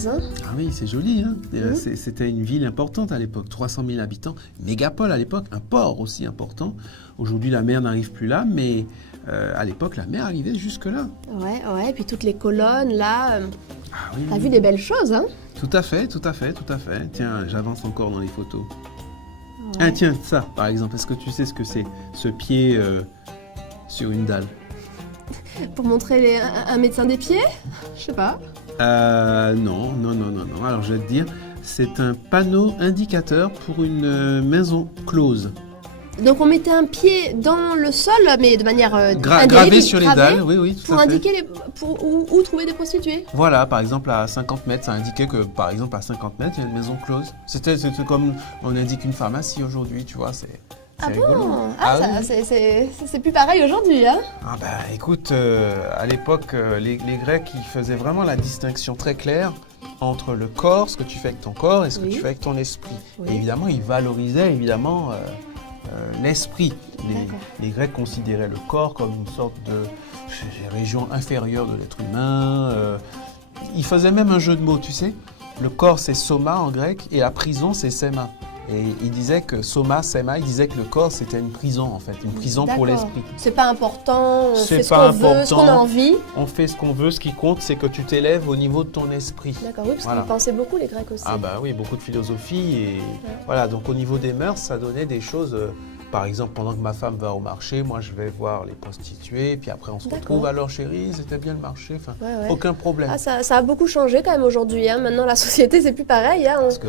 Éphèse. Hein. Ah oui, c'est joli. Hein. C'était une ville importante à l'époque, 300 000 habitants, mégapole à l'époque, un port aussi important. Aujourd'hui, la mer n'arrive plus là, mais à l'époque, la mer arrivait jusque-là. Ouais, et puis toutes les colonnes, là. Ah oui, T'as vu des belles choses, hein? Tout à fait. Tiens, j'avance encore dans les photos. Ouais. Ah tiens, ça, par exemple, est-ce que tu sais ce que c'est, ce pied sur une dalle? Pour montrer un médecin des pieds? Je sais pas. Non. Alors, je vais te dire, c'est un panneau indicateur pour une maison close. Donc on mettait un pied dans le sol, mais de manière Gravé sur les dalles, oui, tout pour à fait. indiquer où trouver des prostituées. Voilà, par exemple, à 50 mètres, ça indiquait que, par exemple, à 50 mètres, il y a une maison close. C'était comme on indique une pharmacie aujourd'hui, tu vois, c'est rigolo. Bon Oui. c'est plus pareil aujourd'hui, hein? Ah bah écoute, à l'époque, les Grecs, ils faisaient vraiment la distinction très claire entre le corps, ce que tu fais avec ton corps, et ce que tu fais avec ton esprit. Oui. Et évidemment, ils valorisaient l'esprit. D'accord. Les Grecs considéraient le corps comme une sorte de région inférieure de l'être humain. Ils faisaient même un jeu de mots, tu sais. Le corps, c'est soma en grec, et la prison, c'est sema. Et ils disaient que soma, sema, ils disaient que le corps, c'était une prison, en fait, une prison pour D'accord. l'esprit. C'est pas important, on C'est fait ce pas qu'on veut, ce qu'on a important. envie. On fait ce qu'on veut, ce qui compte, c'est que tu t'élèves au niveau de ton esprit. D'accord, oui, parce Voilà. qu'ils pensaient beaucoup, les Grecs aussi. Ah bah oui, beaucoup de philosophie et voilà, donc au niveau des mœurs, ça donnait des choses, par exemple, pendant que ma femme va au marché, moi je vais voir les prostituées, puis après on se D'accord. retrouve, alors chérie, c'était bien le marché, enfin, Ouais. aucun problème. Ah, ça a beaucoup changé quand même aujourd'hui, hein. Maintenant la société c'est plus pareil, hein. Parce que,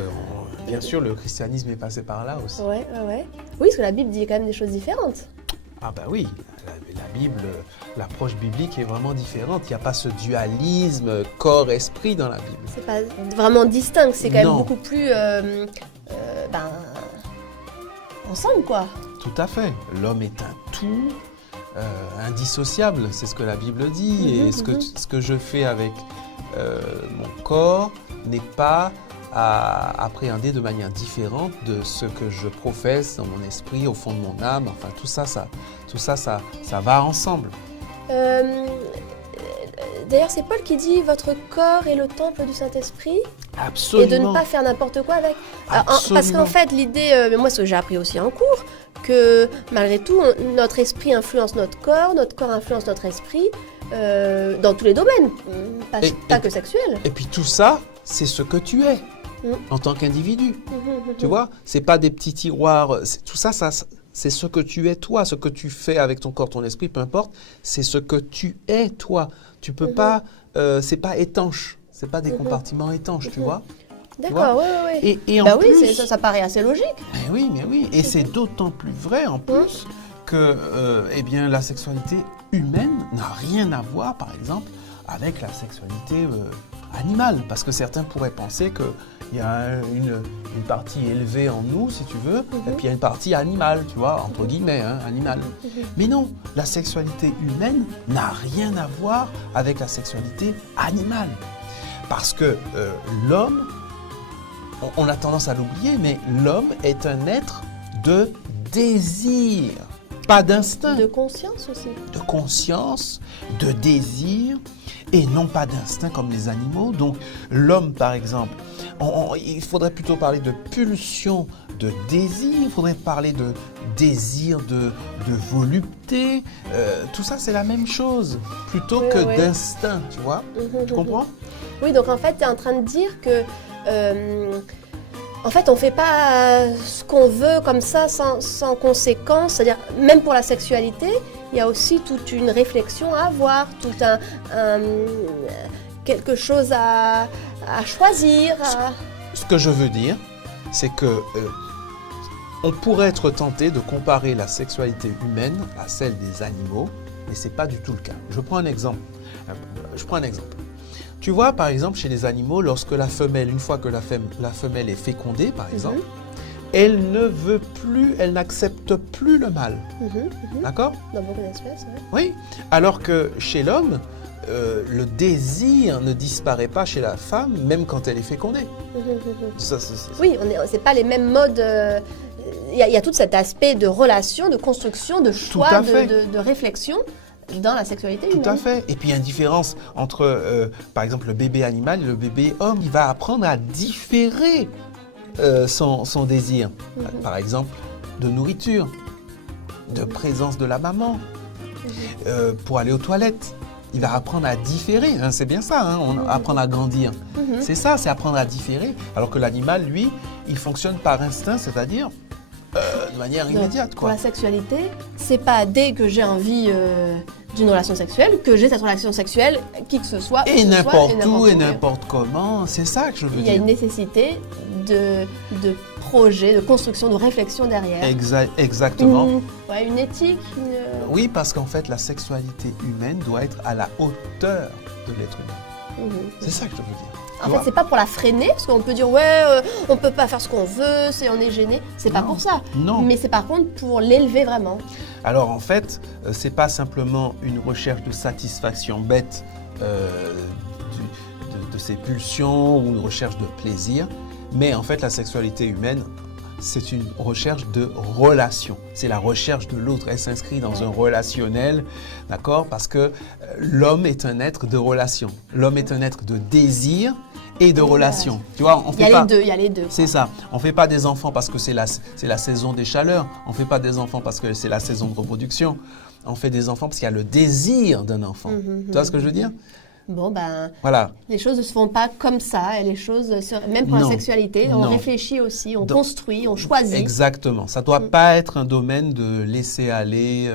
bien sûr, le christianisme est passé par là aussi. Ouais. Oui, parce que la Bible dit quand même des choses différentes. Ah bah oui, la Bible, l'approche biblique est vraiment différente, il n'y a pas ce dualisme corps-esprit dans la Bible. C'est pas vraiment distinct, c'est quand même Non. beaucoup plus ensemble quoi. Tout à fait. L'homme est un tout indissociable, c'est ce que la Bible dit. Et ce que je fais avec mon corps n'est pas à appréhender de manière différente de ce que je professe dans mon esprit, au fond de mon âme. Enfin, tout ça va ensemble. D'ailleurs, c'est Paul qui dit votre corps est le temple du Saint-Esprit Absolument. et de ne pas faire n'importe quoi avec. Parce Absolument. qu'en fait, l'idée, mais moi, ce que j'ai appris aussi en cours, que malgré tout, notre esprit influence notre corps influence notre esprit dans tous les domaines, pas que sexuel. Et puis tout ça, c'est ce que tu es en tant qu'individu. Tu vois, c'est pas des petits tiroirs. Tout ça, c'est ce que tu es toi, ce que tu fais avec ton corps, ton esprit, peu importe. C'est ce que tu es toi. Tu peux pas. C'est pas étanche. C'est pas des compartiments étanches, tu vois. D'accord, oui. Et en Bah plus, oui, ça paraît assez logique. mais oui. Et c'est d'autant plus vrai en plus que, eh bien, la sexualité humaine n'a rien à voir, par exemple, avec la sexualité animale, parce que certains pourraient penser qu'il y a une partie élevée en nous, si tu veux, et puis il y a une partie animale, tu vois, entre guillemets, hein, animale. Mais non, la sexualité humaine n'a rien à voir avec la sexualité animale. Parce que l'homme, on a tendance à l'oublier, mais l'homme est un être de désir, pas d'instinct. De conscience aussi. De conscience, de désir, et non pas d'instinct comme les animaux. Donc l'homme, par exemple, il faudrait plutôt parler de pulsion, de désir, il faudrait parler de désir, de volupté. Tout ça, c'est la même chose, plutôt que d'instinct, tu vois. Tu comprends? Oui, donc en fait, tu es en train de dire que... en fait, on ne fait pas ce qu'on veut comme ça, sans conséquence. C'est-à-dire, même pour la sexualité, il y a aussi toute une réflexion à avoir, tout quelque chose à choisir. Ce que je veux dire, c'est que on pourrait être tenté de comparer la sexualité humaine à celle des animaux, mais ce n'est pas du tout le cas. Je prends un exemple. Tu vois, par exemple, chez les animaux, lorsque la femelle, une fois que la femelle est fécondée, par exemple, elle ne veut plus, elle n'accepte plus le mâle. D'accord? Dans beaucoup d'espèces, oui. Oui. Alors que chez l'homme, le désir ne disparaît pas chez la femme, même quand elle est fécondée. Oui, c'est pas les mêmes modes. Il y a tout cet aspect de relation, de construction, de choix, de réflexion dans la sexualité humaine. Tout à fait. Et puis, il y a une différence entre, par exemple, le bébé animal et le bébé homme. Il va apprendre à différer son désir. Par exemple, de nourriture, de présence de la maman, pour aller aux toilettes. Il va apprendre à différer, hein, c'est bien ça, hein, apprendre à grandir. C'est ça, c'est apprendre à différer. Alors que l'animal, lui, il fonctionne par instinct, c'est-à-dire de manière immédiate. Pour Quoi. la sexualité, c'est pas dès que j'ai envie d'une relation sexuelle que j'ai cette relation sexuelle, qui que ce soit. Et n'importe où et où. n'importe comment, c'est ça que je veux dire. Il y a une nécessité de projet, de construction, de réflexion derrière. Exactement. Une éthique. Oui, parce qu'en fait, la sexualité humaine doit être à la hauteur de l'être humain. C'est ça que je veux dire. En fait, c'est pas pour la freiner, parce qu'on peut dire on peut pas faire ce qu'on veut, on est gêné. C'est pas pour ça. Non. Mais c'est par contre pour l'élever vraiment. Alors en fait, c'est pas simplement une recherche de satisfaction bête de ses pulsions ou une recherche de plaisir, mais en fait la sexualité humaine, c'est une recherche de relation. C'est la recherche de l'autre. Elle s'inscrit dans un relationnel, d'accord? Parce que l'homme est un être de relation. L'homme est un être de désir et de relation. Tu vois, on fait pas. Il y a les deux. C'est ça. On ne fait pas des enfants parce que c'est la saison des chaleurs. On ne fait pas des enfants parce que c'est la saison de reproduction. On fait des enfants parce qu'il y a le désir d'un enfant. Tu vois ce que je veux dire? Bon, voilà. Les choses ne se font pas comme ça. Et les choses, même pour la sexualité, on réfléchit aussi, on construit, on choisit. Exactement. Ça ne doit pas être un domaine de laisser aller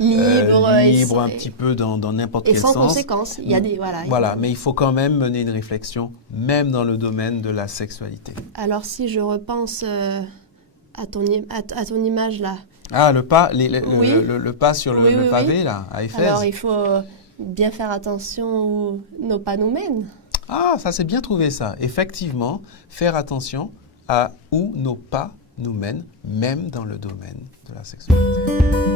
libre un petit peu dans n'importe quel sens. Et sans conséquence. Il y a des, voilà, mais il faut quand même mener une réflexion, même dans le domaine de la sexualité. Alors, si je repense à ton image là. Ah, le pas, le pas sur le pavé là, à Éphèse. Alors, il faut bien faire attention où nos pas nous mènent. Ah, ça c'est bien trouvé ça. Effectivement, faire attention à où nos pas nous mènent, même dans le domaine de la sexualité.